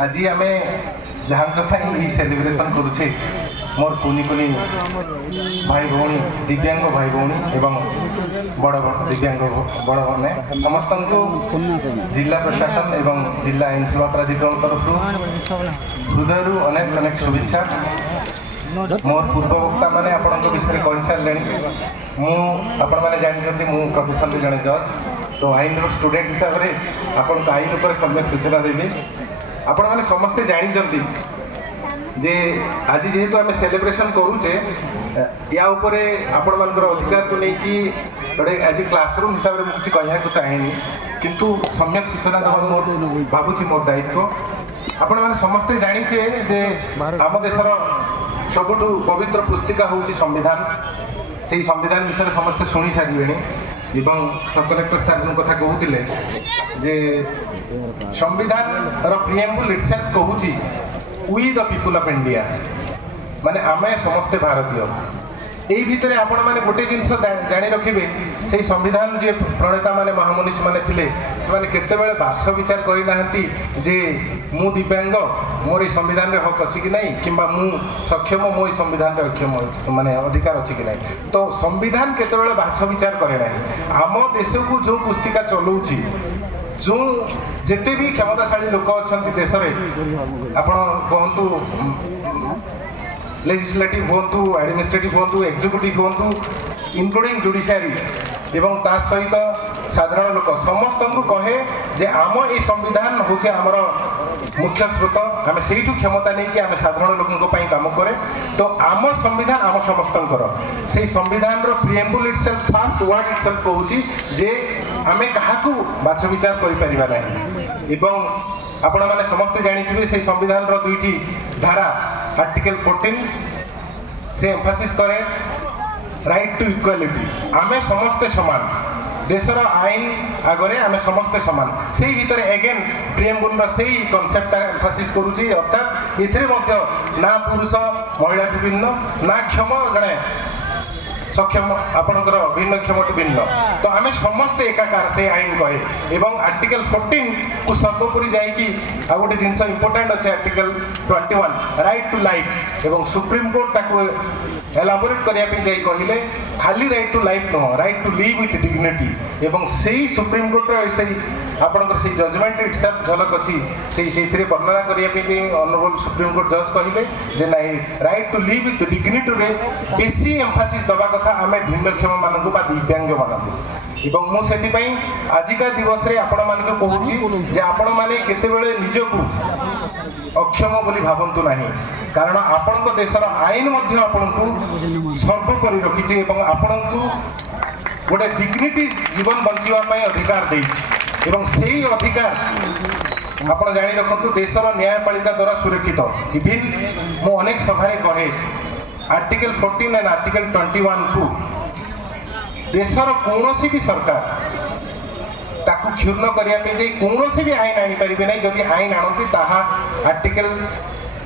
आज आम जहाँ सेलिब्रेशन करुचे मोर कुनी कुनी भाई भौणी दिव्यांग भाई भौणी एवं बड़ दिव्यांग बड़ मैंने समस्त को जिला प्रशासन एवं जिला आईन सेवा प्राधिकरण तरफ हृदय अनेक अनेक शुभेच्छा। मोर पूर्ववक्ता मैंने आपण विषय कही सारे मुझे जानते मु प्रोफेशनली जड़े जज तो आईन स्टूडेंट हिसाब से आपन आईन पर सम्यक सूचना देवी। आपण मैंने समस्ते जानते जे आज जेहेतु आम सेलिब्रेशन करुचे या उपरे आपण मानकर अधिकार को लेकिन गोटे आज क्लासरूम हिसाब से मुझे कहना चाहेनी किंतु सम्यक सूचना देवा मोर भावुची मोर दायित्व। आपण मैंने समस्ते जानीचे जे आम देशर सबुठु पवित्र पुस्तिका हूँ संविधान से संविधान विषय समस्ते शुणी सारे एवं सब कलेक्टर सार जो कथा कहते जे संविधान प्रिएम्बल इटसेल्फ कहूँ we the people of India माने आमे समस्ते भारतीय यही भितर आपण मैंने गोटे जिनस जानी रखिए से संविधान जे प्रणेता माने महामनीषी माने थिले से माने केतेबेले बाछ विचार करना जे मु दिव्यांग मोर संविधान रे हक अच्छी कि नहीं किंबा मु सक्षम मो संविधान रे अक्षम माने अधिकार अच्छी कि नहीं तो संविधान केतेबेले बाछ विचार करे ना आम देश को जो पुस्तिका चलाउची जो जिते भी क्षमताशाली लोक अच्छा देश में आपण कहतु लेजिस्लेटिव हूँ एडमिनिस्ट्रेटिव हूँ एक्जिक्यूटिव हूँ इनक्लूडिंग जुडिशियरी एवं ता सहित साधारण लोक समस्त को कहे जे आम ये संविधान हूँ आमर मुख्य स्रोत आम से क्षमता नहीं कि आम साधारण लोकों काम करे तो आम संविधान आम समस्त से संविधान preamble itself fast word itself कहूँ जे आम क्या बाछ विचार कर आपण मैंने समस्ते जानी से संविधान दुईटी धारा आर्टिकल 14 से एम्फासिस करे राइट टू इक्वालिटी आमे समस्ते समान देशर आईन आगे आमे समस्ते समान से भीतर एगेन प्रिएम्बल से कनसेप्ट एम्फासिस करुच्ची अर्थात ये ना पुरुष महिला भिन्न ना क्षम जड़े सक्षम आपणकर भिन्न क्षमटी भिन्न तो आम समस्ते एकाकार से आईन कहे एवं आर्टिकल 14 को सर्वोपरि जाकि आ गोटे जिनस इंपोर्टाट अच्छे आर्टिकल 21 राइट टू लाइफ एवं सुप्रीम कोर्ट ताको एलाबोरेट करने कहले खाली राइट टू लाइफ नुह right to live with dignity एवं से सुप्रीम कोर्ट से आपंकर से जजमेंट इटसेल्फ झलक अच्छी से वर्णना करने ऑनरेबल सुप्रीम कोर्ट जज कहले जे नहीं right to live with dignity रे बेसी एम्फासिस दबा कथा आम भिन्नक्षम मानक बा दिव्यांग मानक एवं मुझे आजिका दिवस रे आपण मानक कहूँ जे आपण माने केतेबेले निजकू अक्षम बोली भावंतु नहीं कारण आपण देशर आईन मध्य आपण को सर्वोपरि रखी एवं आपण को गोटे डिग्निटी जीवन बंचाई अधिकार देछि एवं से अधिकार आपण जानी रखु देशर न्यायपालिका द्वारा सुरक्षित इविन मु अनेक सभारे कहे आर्टिकल 14 एंड आर्टिकल 21 को देशर कौन भी सरकार ताकू क्षुण्ण करने कौन भी आईन आनीपारे नहीं जदि आईन आणती ताहा आर्टिकल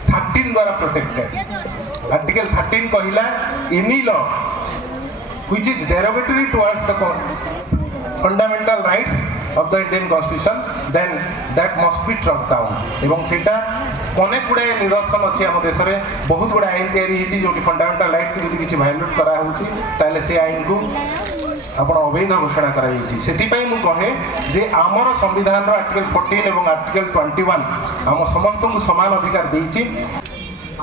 13 द्वारा प्रोटेक्टेड आर्टिकल 13 कहला any law which is derogatory towards the fundamental rights of the Indian Constitution then that must be struck down एवं सेटा अनेक गुड़ाए निदर्शन अच्छी आम देश में बहुत गुड़ा आईन तैयारी जो फंडामेंटाल राइट को किसी भायोलेट कराऊँगी से आईन को आपण अवैध घोषणा कराई मु कहे जे आमर संविधान आर्टिकल 14 और आर्टिकल 21 आम समस्त को समान अधिकार देछि।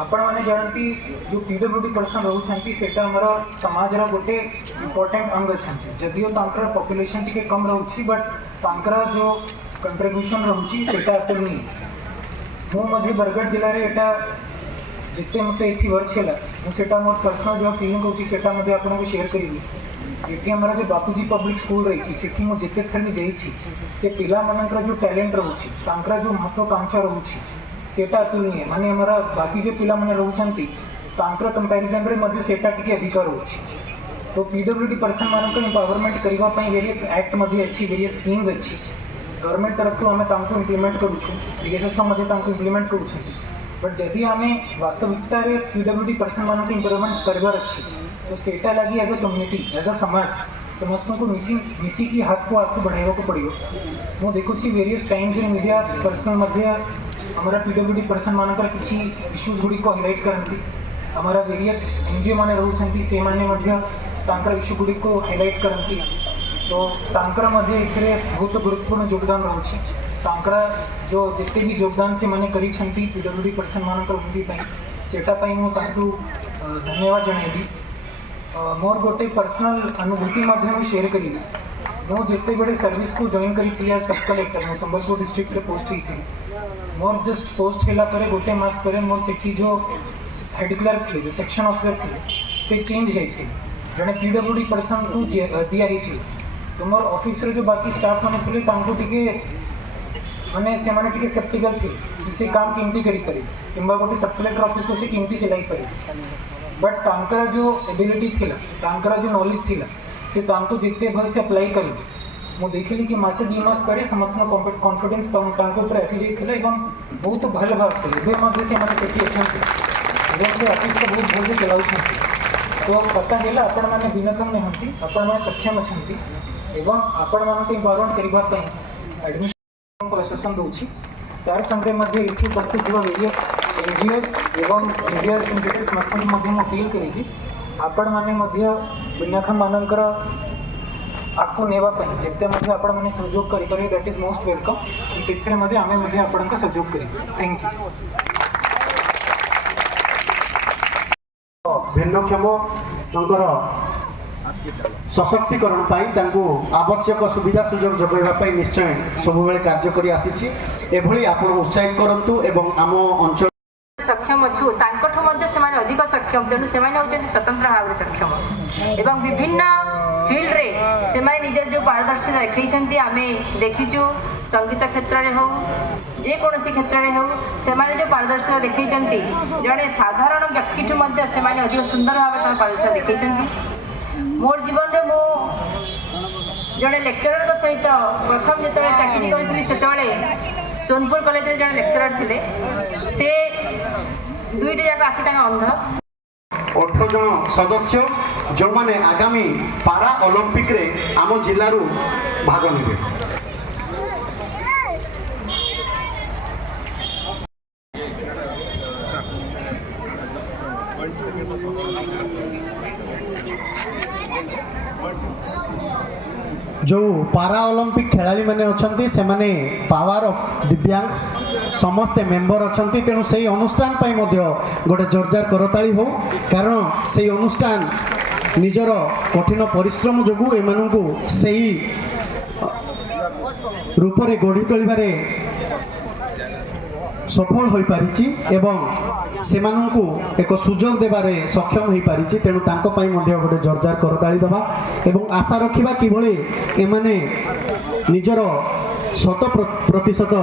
आपण मैंने जानती जो पीडब्ल्यूडी पर्सन रोचे से समाज गोटे इम्पोर्टेंट अंग अच्छा जदिव पॉपुलेशन टी कम रोचे बट जो कंट्रीब्यूशन रोचे से मुझे बरगढ़ जिले में यहाँ जिते मत ये वर्ष है मुझे मोर पर्सनल जो फिलिंग होती आपको शेयर करी ये हमारा जो बापूजी पब्लिक स्कूल रही से मुझे थर भी जाइए से पिला मानकर जो टैलेंट रोचे जो महत्वाकांक्षा रोचे सेटा अतुलनीय माने हमारा बाकी जो पिला माने रोचंती कंपैरिजन रे मध्य सेटा टिके अधिकार होछि तो पीडब्ल्यूडी पर्सन मानक एम्पावरमेंट करबा पई वेरियस एक्ट मध्य अच्छी वेरियस स्कीम्स अच्छी गवर्नमेंट तरफ आम तांको इम्प्लीमेंट करूछु डीएसएस मध्य तांको इम्प्लीमेंट करूछु बट जदि आम वास्तविकता रे पीडब्ल्यूडी पर्सन मानक इम्प्लीमेंट करबार अच्छी तो सेटा लगी as a community as a समाज समस्त को मिसिकी हाथ को बढ़ाइबा को पड़ियो मु देखुछि various times in media person मध्य हमारा पीडब्ल्यूडी पर्सन मानकर किसी इश्यूज गुड़ी को हाईलाइट करती हमारा वेरियस एनजीओ माने रहउछंती से माने मध्य तांकर इश्यू गुड़ी को हाईलाइट करती तो तांकर मध्य एथिरे बहुत गुरुत्वपूर्ण योगदान रहउछि तांकर जो जिते भी योगदान से माने करिछंती पीडब्ल्यूडी पर्सन मानकर उन्नति पई सेटा पई मु तांकु धन्यवाद जणाइबी मोर गोटे पर्सनल अनुभूति मध्य मुझे शेयर करी मु जिते बड़े सर्विस को जॉइन करी सब कलेक्टर मैं संबलपुर डिस्ट्रिक्ट रे पोस्ट ही मोर जस्ट पोस्ट होला परे गोटे मास परे मोर सेठी जो हेड क्लर्क थे जो सेक्शन ऑफिसर थे से चेंज होते जड़े पीडब्ल्यूडी पर्सन को दिया ही थी तो मोर ऑफिस रे जो बाकी स्टाफ माने थे तांको टिके माने से माने टिके स्केप्टिकल थे इससे काम केमती करी पारे किंबा गोटे सब कलेक्टर ऑफिस को से केमती चलाई पारे बट तांकर जो एबिलिटी थिला तांकर जो नॉलेज थिला से तांको जिते भल से अप्लाई करी मु देखिली कि मासे 2 मास परे समस्त कॉन्फिडेंस तांको ऊपर आसी जाई थिला एवं बहुत भल भाव से बे मध्य से माने सेठी अछंती एवं से ऑफिस को बहुत भल से चलाउ छंती तो पता हेला आपण माने बिनकम नै हंती आपण माने सक्षम अछंती एवं आपण माने के एम्पावरमेंट करिबा पई एडमिनिस्ट्रेशन को असेसन दोछि तार संगे मध्य इथि उपस्थित हुआ वेरियस एनजीओस एवं मीडिया इंडिकेटर्स मध्य मैं अपील करी आपण माने मध्य बिनाखम मानकर आपको नेवाई जिते आपण मैंने सहयोग करें दैट इज मोस्ट वेलकम से आम आपण सहयोग करें थैंक यू भिन्नक्षम सशक्तिकरण आवश्यक सुविधा सुजोग जोगाइबा निश्चय सब कार्य कर आसी एभली आपण उत्साहित करंतु एवं आम अंचल सक्षम अच्छु से अधिक सक्षम तेणु से स्वतंत्र भाव में सक्षम एवं विभिन्न फील्ड रे से निजर जो पारदर्शिता देखते आम देखीचु संगीत क्षेत्र में हो जेकोसी क्षेत्र में हो से जो पारदर्शिता देखते जड़े साधारण व्यक्ति से अधिक सुंदर भाव पारदर्शिता देखते मोर जीवन में मो जड़े लेक्चरर सहित प्रथम जो चाकरी करी से सोनपुर कॉलेज रे जड़े लेक्चरर थिले से दुईटी जाक आखि अंध 18 जन सदस्य जो माने आगामी पारा ओलंपिक रे आम जिल्लारू भाग नेबे जो पारा ओलंपिक खेलाड़ी माने अछंती से माने पावर ऑफ दिव्यांग समस्ते मेंबर अछंती तेणु से अनुष्ठान पाई मध्य गोटे जोरदार करताली हो कारण से अनुष्ठान निजर कठिन परिश्रम जोगु एमानंकु सेही रूप रे गढ़ी तोलिबारे सफल हो पारिछि एवं सेमानंकु एक सुजोग देबारे सक्षम हो पारिछि तेणु तांको पई मध्य गोटे जोरदार करताली दबा एवं आशा रखिबा कि भली एमाने निजर 100%